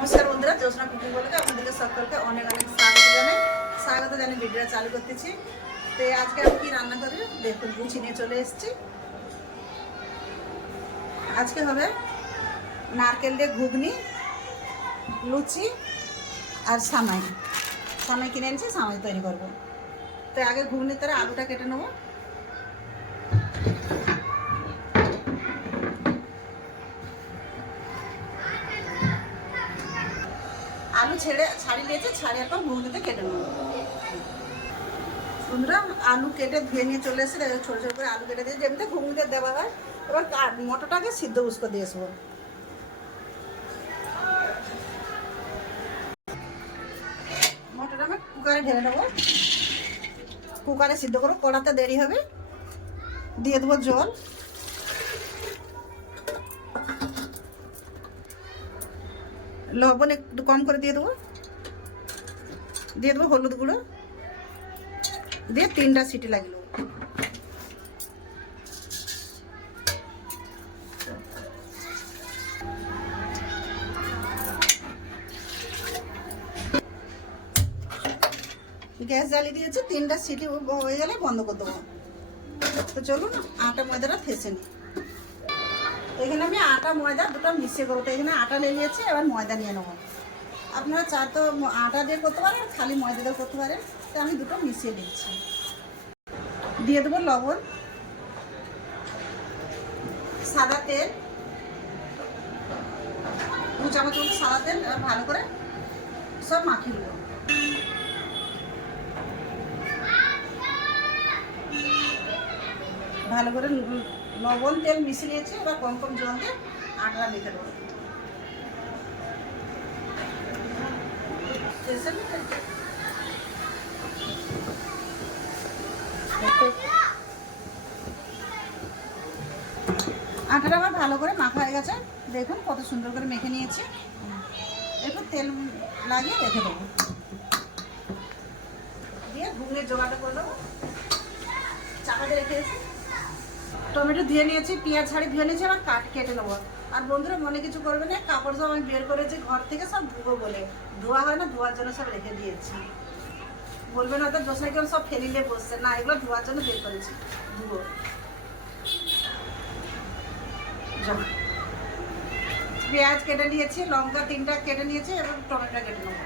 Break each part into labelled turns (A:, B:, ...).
A: নমস্কার বন্ধুরা, জ্যোৎস্না কুকিং বলে আপনাদেরকে সকলকে অনেক অনেক স্বাগত জানাই। স্বাগত জানাই ভিডিওটা চালু করতেছি। তো আজকে আমি কি রান্না করি দেখুন গুছি নিয়ে চলে এসেছি। আজকে হবে নারকেল দিয়ে ঘুগনি, লুচি আর সামাই। সামাই কিনে এনেছি, সামাই তৈরি করব। তো আগে ঘুগনির তারা আলুটা কেটে নেব। ছেড়ে ছাড়ি দিয়েছে ছাড়িয়ে পর ঘুগনিতে কেটে নেব। বন্ধুরা, আলু কেটে ধুয়ে নিয়ে চলে এসে ছোটো ছোটো করে আলু কেটে দিয়ে যেমনি ঘুগনিতে দেওয়া হয়। এবার মটরটাকে সিদ্ধ উস্কো দিয়ে আসব মটরটা আমি কুকারে ঢেলে নেব। কুকারে সিদ্ধ করব কড়াতে দেরি হবে। দিয়ে দেবো জল। লবণ একটু কম করে দিয়ে দেবো। দিয়ে দেবো হলুদ গুঁড়ো। দিয়ে তিনটা সিটি লাগিল গ্যাস জ্বালিয়ে দিয়েছে, তিনটা সিটি হয়ে গেলে বন্ধ করে দেবো। তো চলুন, আটা ময়দাটা ফেসে নিই। এখানে আমি আটা, ময়দা দুটো মিশিয়ে করব। তো এখানে আটা নিয়ে নিয়েছি, এবার ময়দা নিয়ে নেব। আপনারা চা তো আটা দিয়ে করতে পারেন, খালি ময়দা দিয়ে করতে পারেন। তো আমি দুটো মিশিয়ে দিচ্ছি। দিয়ে দেবো লবণ, সাদা তেল, দু চামচ মতো সাদা তেল ভালো করে সব মাখিয়ে দেবো ভালো করে লবণ তেল মিশিয়ে নিয়েছি এবার কম কম জল দিয়ে আটা মেখে দেবো আটাটা আবার ভালো করে মাখা হয়ে গেছে। দেখুন কত সুন্দর করে মেখে নিয়েছি। একটু তেল লাগিয়ে রেখে দেবো। দিয়ে ঘুগনির জোগাড়টা করে দেবো। চাপাতে রেখে টমেটো ধুয়ে নিয়েছি, পেঁয়াজ ছাড়ি ধুয়ে নিয়েছি আবার কাট কেটে নেব। আর বন্ধুরা, মনে কিছু করবে না, কাপড় সব আমি বের করেছি, ঘর থেকে সব ধুবো বলে। ধোয়া হয় না, ধোয়ার জন্য সব রেখে দিয়েছি। বলবে না হয়তো জোসনা কেউ সব ফেলিলে বসছে। না, এগুলো ধোয়ার জন্য বের করেছি, ধুবো। পেঁয়াজ কেটে নিয়েছি, লঙ্কা তিনটা কেটে নিয়েছি এবং টমেটো কেটে নেব।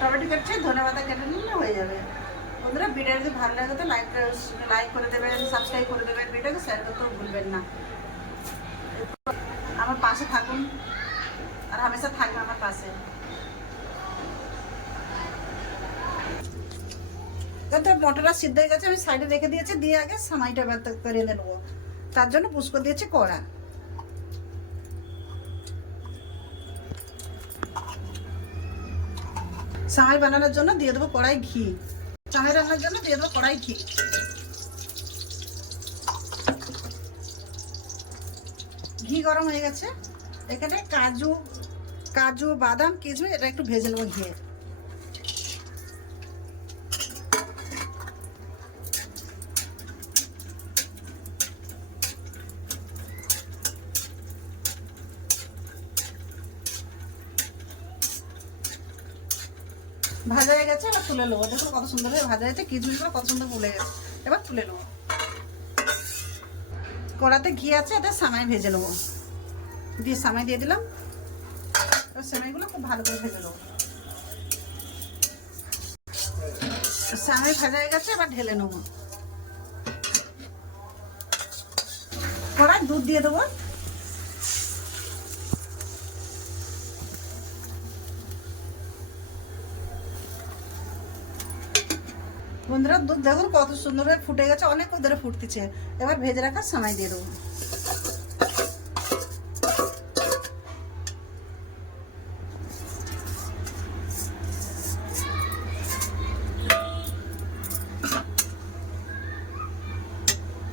A: টমেটো কেটে ধনে পাতা কেটে নিলে হয়ে যাবে। বন্ধুরা ভিডিও যদি ভালো লাগে তো লাইক লাইক করে দেবেন সাবস্ক্রাইব করে দেবেন ভিডিওকে শেয়ার করতেও ভুলবেন না। আমার পাশে থাকুন, আর হামেশা থাকবে আমার পাশে। তো মটরটা সিদ্ধ হয়ে গেছে, আমি সাইডে রেখে দিয়েছি, দিয়ে আগে সামাইটা করে নেব। তার জন্য পুষ্কর দিয়েছি কড়া। সামাই বানানোর জন্য দিয়ে দেবো কড়াই ঘি। চাহাই রান্নার জন্য দিয়ে দেবো কড়াই ঘি। ঘি গরম হয়ে গেছে। এখানে কাজু কাজু, বাদাম কিছু এটা একটু ভেজে নেব ঘিয়ে। ভাজা হয়ে গেছে, এবার তুলে নেব। দেখো কত সুন্দর হয়ে ভাজা হয়েছে কিচমিচগুলো কত সুন্দর ফুলে গেছে। এবার তুলে নেব। কড়াতে ঘি আছে এতে সামাই ভেজে নেব। দিয়ে সামাই দিয়ে দিলাম। এবার সামাইগুলো খুব ভালো করে ভেজে নেব। সামাই ভাজা হয়ে গেছে, এবার ঢেলে নেব। কড়াই দুধ দিয়ে দেবো। বন্ধুরা দুধ দেখুন কত সুন্দর হয়ে ফুটে গেছে, অনেক ধরে ফুটতেছে। এবার ভেজে রাখা সামাই দিয়ে দেবো।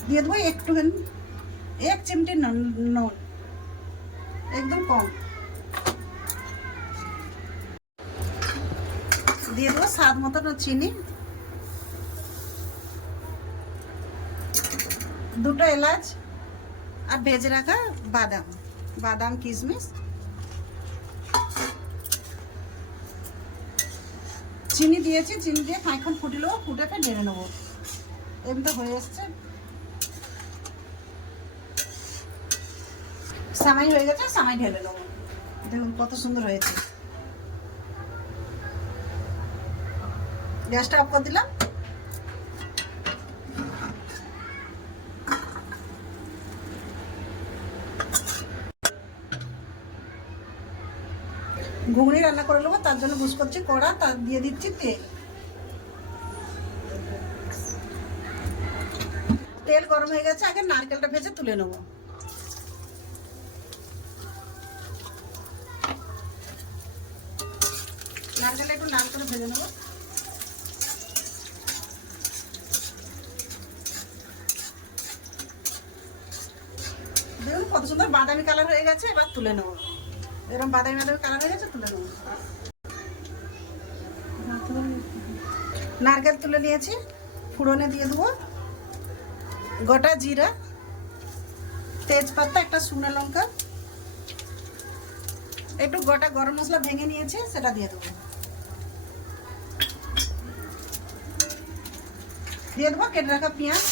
A: দিয়ে দেবো একটুখানি, এক চিমটি নুন নুন, একদম কম। দিয়ে দেবো স্বাদ মতন চিনি। দুটো এলাচ আর ভেজে রাখা বাদাম বাদাম, কিশমিশ। চিনি দিয়েছি, চিনি দিয়ে খানিক্ষণ ফুটিলেও ফুটেতে ঢেলে নেব। এমনি হয়ে এসছে। সামাই হয়ে গেছে, সামাই ঢেলে নেব। দেখুন কত সুন্দর হয়েছে। গ্যাসটা অফ করে দিলাম। ঘুগনি রান্না করে নেব, তার জন্য বুঝ করছি কড়া তার দিয়ে দিচ্ছি তেল। তেল গরম হয়ে গেছে, আগে নারকেলটা ভেজে তুলে নেব। নারকেলটা একটু লাল করে ভেজে নেব। দেখুন কত সুন্দর বাদামি কালার হয়ে গেছে, এবার তুলে নেব। এরকম বাদামি বাদামি কালার হয়ে গেছে, তুলে নারকেল তুলে নিয়েছি, ফুড়নে দিয়ে দেবো। গোটা জিরা, তেজপাতা, একটা শুকনো লঙ্কা। একটু গোটা গরম মশলা ভেঙে নিয়েছি, সেটা দিয়ে দেবো। দিয়ে দেবো, কেটে রাখা পেঁয়াজ।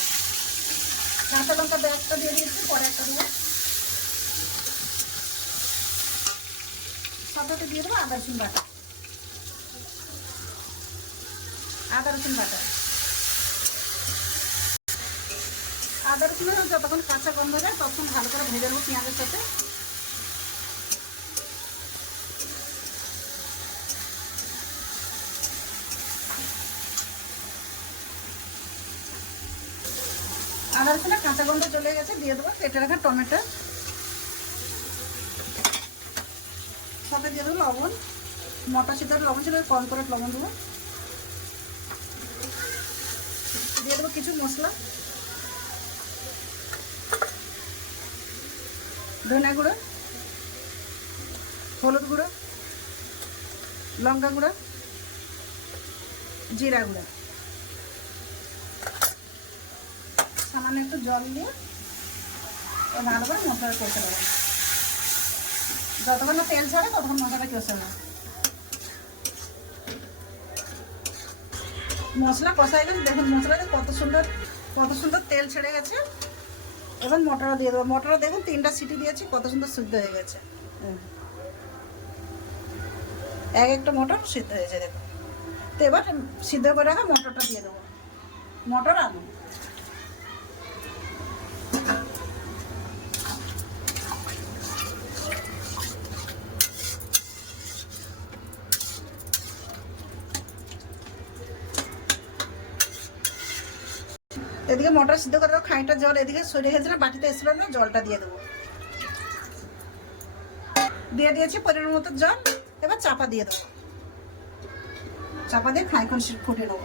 A: কাঁচা লঙ্কা একটা দিয়ে দিয়েছি, পরে একটা দেবো। সাথে দিয়ে দেবো, আদা, রসুন বাটা। আদা, রসুন বাটা। আদা, রসুনের যতক্ষণ কাঁচা গন্ধ যায়, ততক্ষণ ভালো করে ভেজে নেব পেঁয়াজের সাথে। আদা, রসুনের কাঁচা গন্ধ চলে গেছে, দিয়ে দেবো, কেটে রাখা টমেটো। সাথে দিয়ে দেবো লবণ। মটর সিদ্ধর লবণ ছিল কম করে লবণ দেবো। দিয়ে দেবো কিছু মশলা। ধনে গুঁড়ো, হলুদ গুঁড়ো, লঙ্কা গুঁড়ো, জিরা গুঁড়ো। সামান্য একটু জল দিয়ে ও ভালো করে মশলাটা কষে দেবো। যতক্ষণ না তেল ছাড়ে ততক্ষণ মশলাটা কষে নেব। মশলা কষাই গেছে। দেখুন মশলাতে কত সুন্দর কত সুন্দর তেল ছেড়ে গেছে। এবার মটরও দিয়ে দেবো। মটরও দেখুন, তিনটা সিটি দিয়েছি, কত সুন্দর সিদ্ধ হয়ে গেছে। এক একটা মটর সিদ্ধ হয়েছে, দেখুন। তো এবার সিদ্ধ করে রাখা মটরটা দিয়ে দেবো। মটর আলু। এদিকে সিদ্ধ করে দেবো খানিকটা জল এদিকে সরে গেছে না, বাটিতে এসেছিল না, জলটা দিয়ে দেবো। দিয়ে দিয়েছি পরিমাণ মতো জল, এবার চাপা দিয়ে দেবো। চাপা দিয়ে খাইকন ফুটে নেব।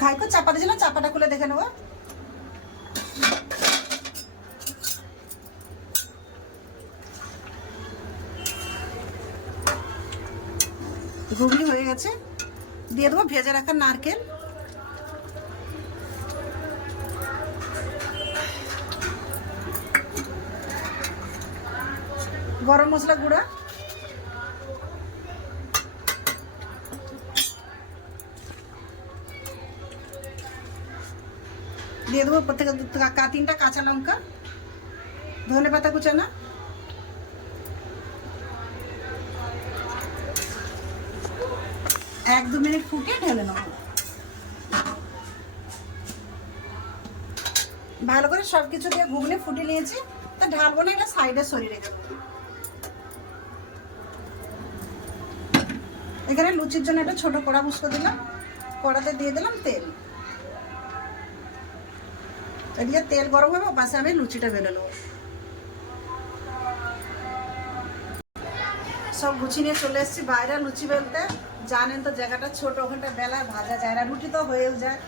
A: খাইকন চাপা দিয়েছিল চাপাটা খুলে দেখে নেব। ঘুগনি হয়ে গেছে। দিয়ে দেবো, ভেজে রাখা নারকেল। গরম মশলা গুঁড়া। দিয়ে দেবো প্রত্যেক তিনটা কাঁচা লঙ্কা, ধনে পাতা কুচানো। এক দু মিনিট ফুটিয়ে ঢেলে নেব। ভালো করে সব কিছু দিয়ে ঘুগনি ফুটে নিয়েছি, তা ঢালবো না, এটা সাইডে সরিয়ে রেখে এখানে লুচির জন্য একটা ছোট কড়া বুসকো দিলাম, কড়াতে দিয়ে দিলাম তেল। এদিকে তেল গরম হবে পাশে আমি লুচিটা বেলে নেব। সব গুছিয়ে নিয়ে চলে এসেছি বাইরে লুচি বেলতে। জানেন তো, জায়গাটা ছোট ওখানটা বেলা ভাজা যায় না রুটি তো হয়েও যায়।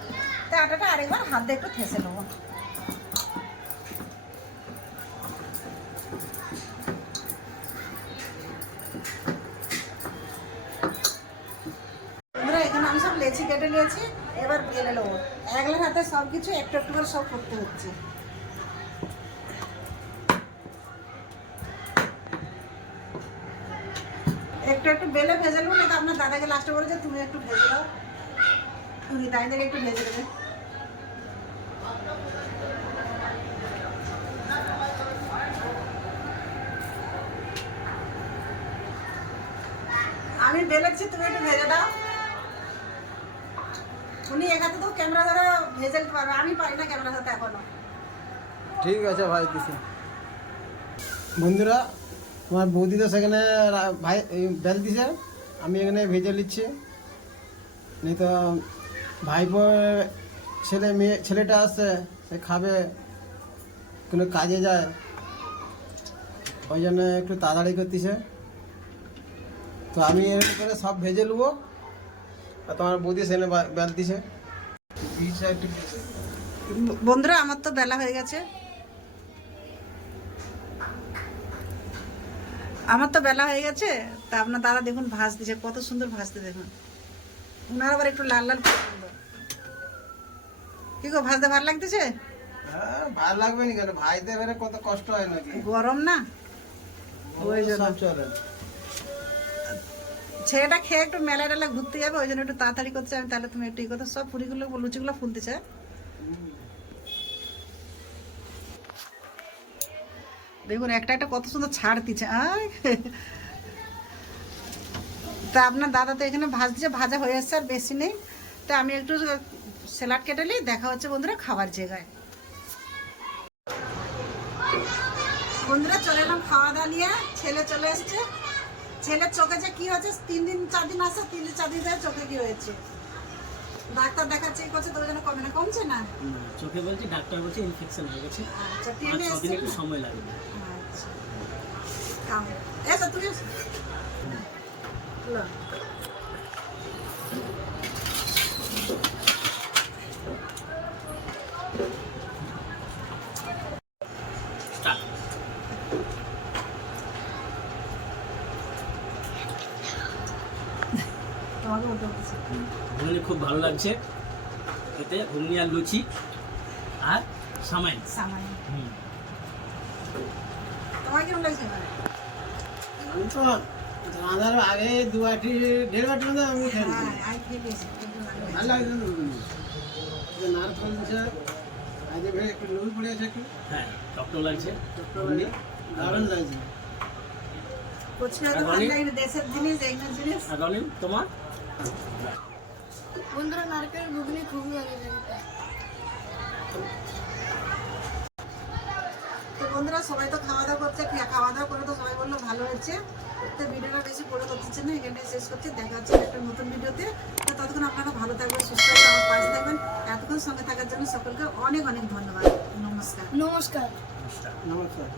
A: তাই আটাটা আরেকবার হাত দিয়ে একটু থেসে নেব। আমি সব লেচি কেটে নিয়েছি, এবার গেলে নেব। এক হাতে সব কিছু একটু একটু করে সব করতে হচ্ছে। বেলে ভেজে নেব না, তো আপনার দাদাকে লাস্টে বলে যে তুমি একটু ভেজে দাও। তুমি দাইদাকে একটু ভেজে দেবে। আমি বেলেছি, তুমি একটু ভেজে দাও। উনি এখানে তো ক্যামেরা ধরে ভেজে দিতে পারবে, আমি পারি না ক্যামেরা সাথে এখনও।
B: ঠিক আছে ভাই, দিছে। বন্ধুরা তোমার বৌদি তো সেখানে ভাই বেল দিছে, আমি এখানে ভেজে নিচ্ছি নেই তো ভাইপো ছেলে, মেয়ে, ছেলেটা আসছে সে খাবে, কোনো কাজে যায়। ওই জন্য একটু তাড়াতাড়ি করতেছে। তো আমি এরকম করে সব ভেজে নেব। আর তোমার বৌদি সেখানে বেল দিছে।
A: বন্ধুরা, আমার তো বেলা হয়ে গেছে। আমার তো বেলা হয়ে গেছে তা আপনার দাদা দেখুন ভাজ দিছে কত সুন্দর ভাজতে দেখুন। উনার আবার একটু লাল লাল কি গো ভাজতে ভালো লাগতেছে?
B: হ্যাঁ ভালো লাগবে না কেন? ভাইদের এবারে কত কষ্ট হয় নাকি?
A: গরম না? ওই জন্য। ছেলেটা খেয়ে একটু মেলা টেলা ঘুরতে যাবে ওই জন্য একটু তাড়াতাড়ি করছে আমি তাহলে তুমি একটু ই করতে সব পুরিগুলো লুচিগুলো ফুলতেছে। দেখুন, একটা একটা কত সুন্দর ছাড় দিচ্ছে। তা আপনার দাদা তো এখানে ভাজ দিচ্ছে ভাজা হয়ে আসছে আর বেশি নেই। তা আমি একটু স্যালাড কেটে নিই, দেখা হচ্ছে বন্ধুরা খাবার জায়গায়। বন্ধুরা, চলে এলাম খাওয়া দাওয়া নিয়ে। ছেলে চলে এসছে। ছেলের চোখে যে কি হয়েছে? তিন দিন, চার দিন আসে তিন দিন, চার দিন চোখে কি হয়েছে? ডাক্তার দেখাচ্ছে এই করছে তোর জন্য কমে না কমছে না?
C: চোখে বলছি ডাক্তার বলছে ইনফেকশন হয়ে গেছে।
A: আচ্ছা ট্রেনে
C: একটু সময় লাগবে
A: আচ্ছা। খাও এসো। লো।
C: স্টার্ট
A: তোমাকে বলতে বলতেছি
C: ঘুগনি খুব ভালো লাগছে। এতে ঘুগনি আর লুচি আর সামাইন।
A: সামান্য
C: হুম।
A: তোমার কীরকম লাগছে
B: আমি তো রান্নার আগে দু বাটি দেড় বাটি মতো আমি খেয়েছি
A: হ্যাঁ ভালো
B: লাগছে দিছে একটু লেবু পড়ে আছে একটু।
C: হ্যাঁ লাগছে।
B: দারুণ লাগছে।
A: কুচকা তো ভালো লাগে দেশের জিনিস জিনিস।
C: তোমার?
D: বন্ধুরা নারকেল ঘুগনি খুবই ভালো লাগে
A: তো বন্ধুরা সবাই তো খাওয়া দাওয়া করছে খাওয়া দাওয়া করে তো সবাই বলল ভালো হয়েছে। তো ভিডিওটা বেশি বড় করতেছে না এখানে শেষ করছে। দেখা হচ্ছে একটা নতুন ভিডিওতে। তো ততক্ষণ আপনারা ভালো থাকবেন সুস্থ থাকবেন আমার পাশে থাকবেন। এতক্ষণ সঙ্গে থাকার জন্য সকলকে অনেক অনেক ধন্যবাদ। নমস্কার।
D: নমস্কার।
B: নমস্কার।